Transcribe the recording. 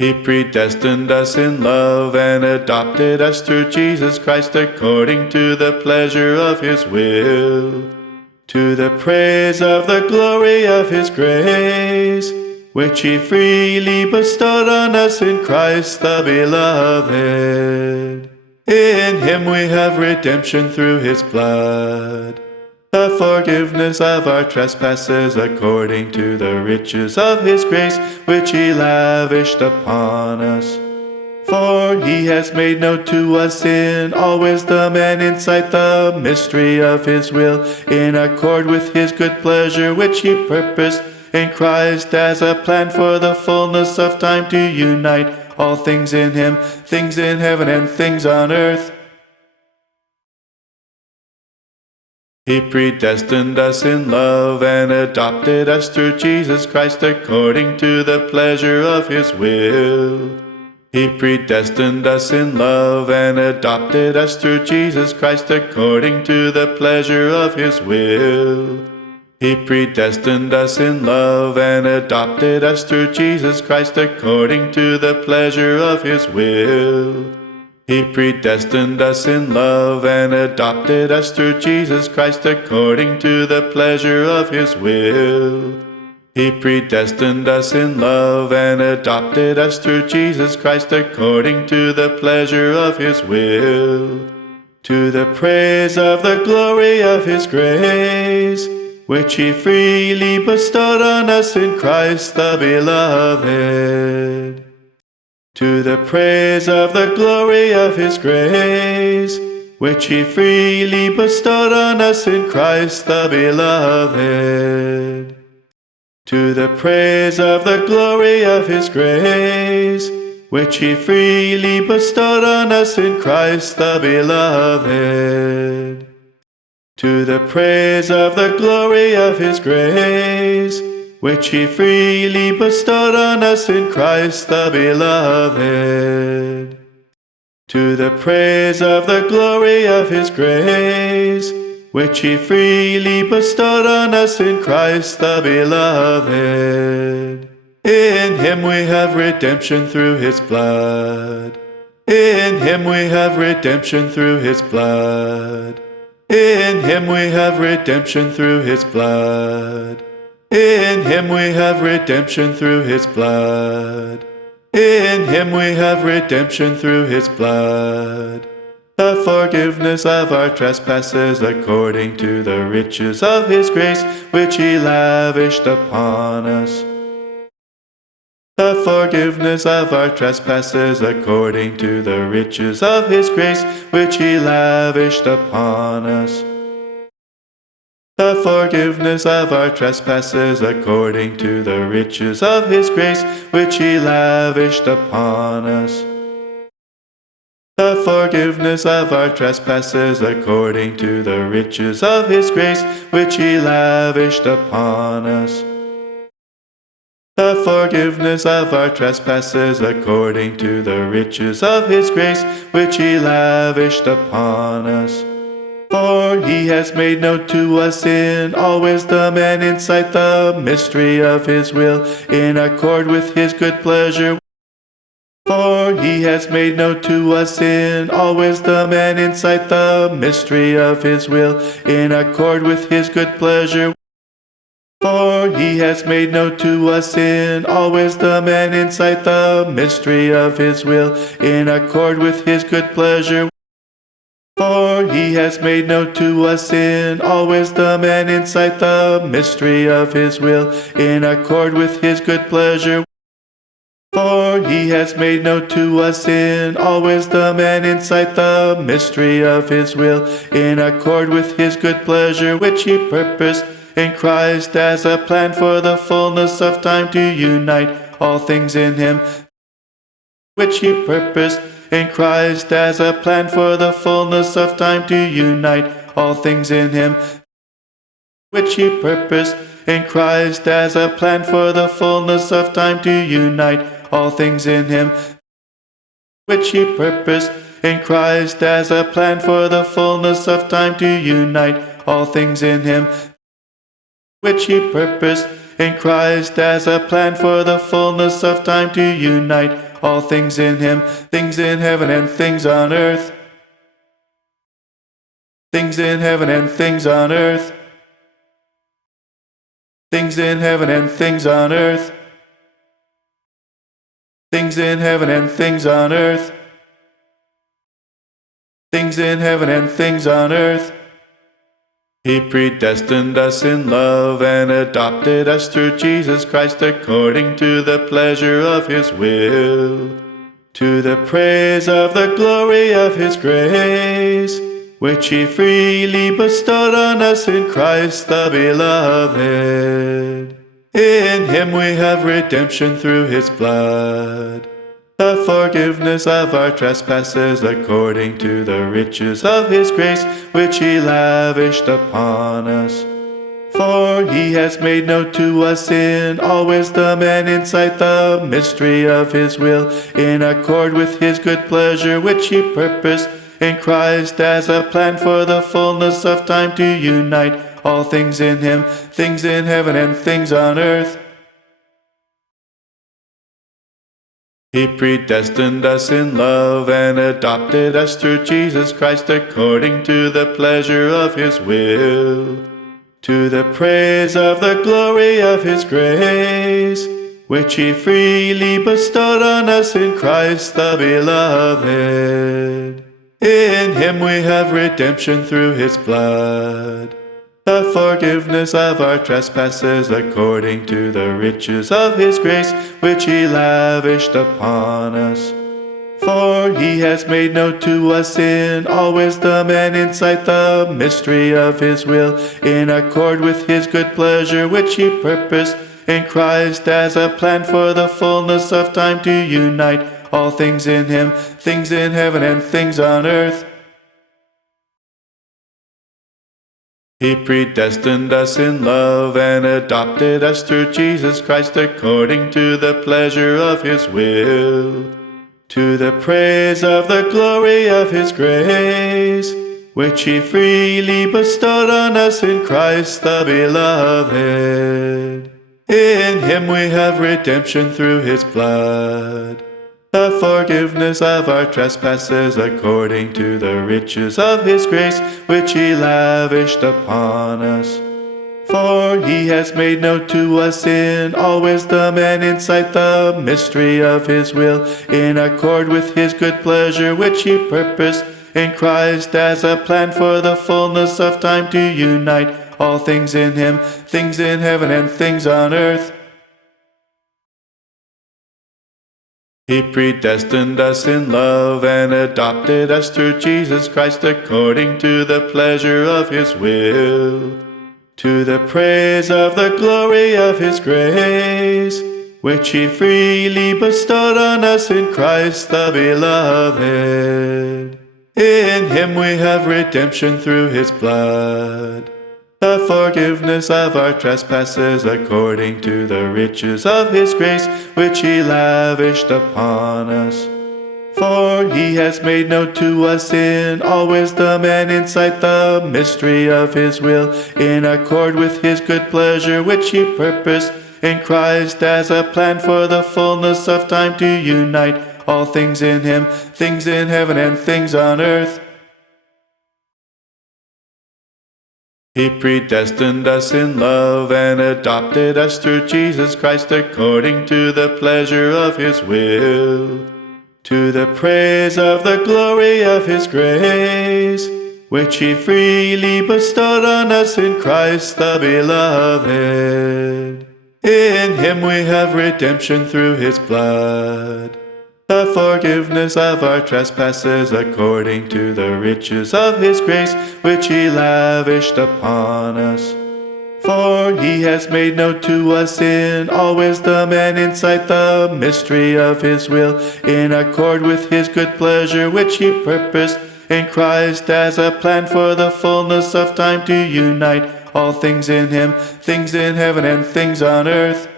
He predestined us in love and adopted us through Jesus Christ according to the pleasure of His will, to the praise of the glory of His grace, which He freely bestowed on us in Christ the Beloved. In Him we have redemption through His blood, the forgiveness of our trespasses according to the riches of His grace, which He lavished upon us. For He has made known to us in all wisdom and insight the mystery of His will, in accord with His good pleasure, which He purposed in Christ as a plan for the fullness of time to unite all things in Him, things in heaven and things on earth. He predestined us in love and adopted us through Jesus Christ according to the pleasure of His will. He predestined us in love and adopted us through Jesus Christ according to the pleasure of His will. He predestined us in love and adopted us through Jesus Christ according to the pleasure of His will. He predestined us in love and adopted us through Jesus Christ according to the pleasure of His will. He predestined us in love and adopted us through Jesus Christ according to the pleasure of His will, to the praise of the glory of His grace, which He freely bestowed on us in Christ the Beloved. To the praise of the glory of His grace, which He freely bestowed on us in Christ the Beloved. To the praise of the glory of His grace, which He freely bestowed on us in Christ the Beloved. To the praise of the glory of His grace, which He freely bestowed on us in Christ the Beloved. To the praise of the glory of His grace, which He freely bestowed on us in Christ the Beloved. In Him we have redemption through His blood. In Him we have redemption through His blood. In Him we have redemption through His blood. In Him we have redemption through His blood. In Him we have redemption through His blood, the forgiveness of our trespasses according to the riches of His grace, which He lavished upon us. The forgiveness of our trespasses according to the riches of His grace, which He lavished upon us. The forgiveness of our trespasses according to the riches of His grace, which He lavished upon us. The forgiveness of our trespasses according to the riches of His grace, which He lavished upon us. The forgiveness of our trespasses according to the riches of His grace, which He lavished upon us. For He has made known to us in all wisdom and insight the mystery of His will, in accord with His good pleasure. For He has made known to us in all wisdom and insight the mystery of His will, in accord with His good pleasure. For He has made known to us in all wisdom and insight the mystery of His will, in accord with His good pleasure. For He has made known to us in all wisdom and insight the mystery of His will, in accord with His good pleasure. For He has made known to us in all wisdom and insight the mystery of His will, in accord with His good pleasure, which He purposed in Christ as a plan for the fullness of time to unite all things in Him, which He purposed in Christ as a plan for the fullness of time to unite all things in Him, which He purposed in Christ as a plan for the fullness of time to unite all things in Him, which He purposed in Christ as a plan for the fullness of time to unite all things in Him, which He purposed in Christ as a plan for the fullness of time to unite all things in him, things in heaven and things on earth. Things in heaven and things on earth. Things in heaven and things on earth. Things in heaven and things on earth. Things in heaven and things on earth. He predestined us in love and adopted us through Jesus Christ according to the pleasure of his will, to the praise of the glory of his grace, which he freely bestowed on us in Christ the Beloved. In him we have redemption through his blood, the forgiveness of our trespasses according to the riches of his grace, which he lavished upon us. For he has made known to us in all wisdom and insight the mystery of his will, in accord with his good pleasure, which he purposed in Christ as a plan for the fullness of time to unite all things in him, things in heaven and things on earth. He predestined us in love and adopted us through Jesus Christ according to the pleasure of his will, to the praise of the glory of his grace, which he freely bestowed on us in Christ the Beloved. In him we have redemption through his blood, the forgiveness of our trespasses according to the riches of his grace, which he lavished upon us. For he has made known to us in all wisdom and insight the mystery of his will, in accord with his good pleasure, which he purposed in Christ as a plan for the fullness of time to unite all things in him, things in heaven and things on earth. He predestined us in love and adopted us through Jesus Christ according to the pleasure of his will, to the praise of the glory of his grace, which he freely bestowed on us in Christ the Beloved. In him we have redemption through his blood, the forgiveness of our trespasses according to the riches of his grace, which he lavished upon us. For he has made known to us in all wisdom and insight the mystery of his will, in accord with his good pleasure, which he purposed in Christ as a plan for the fullness of time to unite all things in him, things in heaven and things on earth. He predestined us in love and adopted us through Jesus Christ according to the pleasure of his will, to the praise of the glory of his grace, which he freely bestowed on us in Christ the Beloved. In him we have redemption through his blood, the forgiveness of our trespasses according to the riches of his grace, which he lavished upon us. For he has made known to us in all wisdom and insight the mystery of his will, in accord with his good pleasure, which he purposed in Christ as a plan for the fullness of time to unite all things in him, things in heaven and things on earth. He predestined us in love and adopted us through Jesus Christ according to the pleasure of his will, to the praise of the glory of his grace, which he freely bestowed on us in Christ the Beloved. In him we have redemption through his blood, the forgiveness of our trespasses according to the riches of his grace, which he lavished upon us. For he has made known to us in all wisdom and insight the mystery of his will, in accord with his good pleasure, which he purposed in Christ as a plan for the fullness of time to unite all things in him, things in heaven and things on earth. He predestined us in love and adopted us through Jesus Christ according to the pleasure of his will, to the praise of the glory of his grace, which he freely bestowed on us in Christ the Beloved. In him we have redemption through his blood, the forgiveness of our trespasses according to the riches of his grace, which he lavished upon us. For he has made known to us in all wisdom and insight the mystery of his will, in accord with his good pleasure, which he purposed in Christ as a plan for the fullness of time to unite all things in him, things in heaven and things on earth.